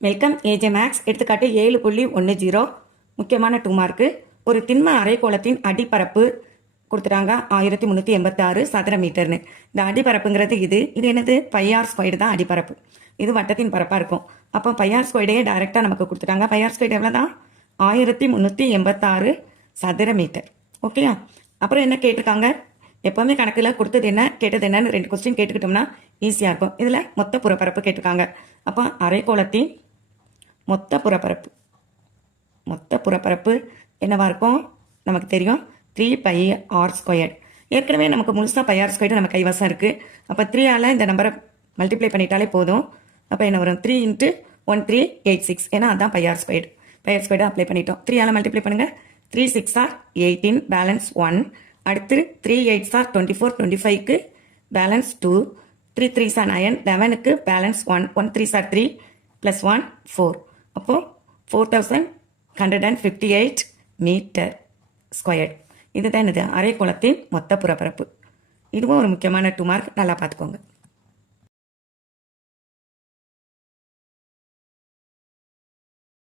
Welcome AJ maths. எடுத்துக்காட்டு 7.10 முக்கியமான 2 mark. ஒரு திண்ம அரைக்கோளத்தின் அடிப்பரப்பு கொடுத்துட்டாங்க 1386 சதுர மீட்டர்னு. இந்த அடிப்பரப்புங்கிறது இது என்னது πr ஸ்கொயர்டு தான் அடிப்பரப்பு. இது வட்டத்தின் பரப்பாக இருக்கும். அப்போ πr ஸ்கொயர்டையே டைரெக்டாக நமக்கு கொடுத்துட்டாங்க. πr ஸ்கொயர்டு எவ்வளோ தான் 1386 சதுர மீட்டர். ஓகேயா? அப்புறம் என்ன கேட்டிருக்காங்க? எப்போவுமே கணக்கில் கொடுத்தது என்ன கேட்டது என்னன்னு 2 கொஸ்டின் கேட்டுக்கிட்டோம்னா ஈஸியாக இருக்கும். இதில் மொத்த புறப்பரப்பு கேட்டிருக்காங்க. அப்போ அரைக்கோளத்தின் மொத்த புறப்பரப்பு என்னவா இருக்கும் நமக்கு தெரியும் 3πr ஸ்கொயர்டு. ஏற்கனவே நமக்கு முழுசாக πr ஸ்கொயர்டு நம்ம கைவசம் இருக்குது. அப்போ 3ஆல் இந்த நம்பரை மல்டிப்ளை பண்ணிட்டாலே போதும். அப்போ என்ன வரும் 3 × 1386. ஏன்னா அதுதான் πr squared. πr squared apply பண்ணிட்டோம். 3ஆல் மல்டிப்ளை பண்ணுங்கள். 3 6 ஆர் 18 பேலன்ஸ் 1. அடுத்து 3 8 ஆர் 24 25க்கு பேலன்ஸ் 2. 3 3 ஆர் 9 11க்கு பேலன்ஸ் 1. 1 3 ஆர் 3 + 1 4. அப்போது 4158 மீட்டர் ஸ்கொயர்டு. இதுதான் என்னது அரைக்கோளத்தின் மொத்த புறப்பரப்பு. இதுவும் ஒரு முக்கியமான 2 மார்க். நல்லா பார்த்துக்கோங்க.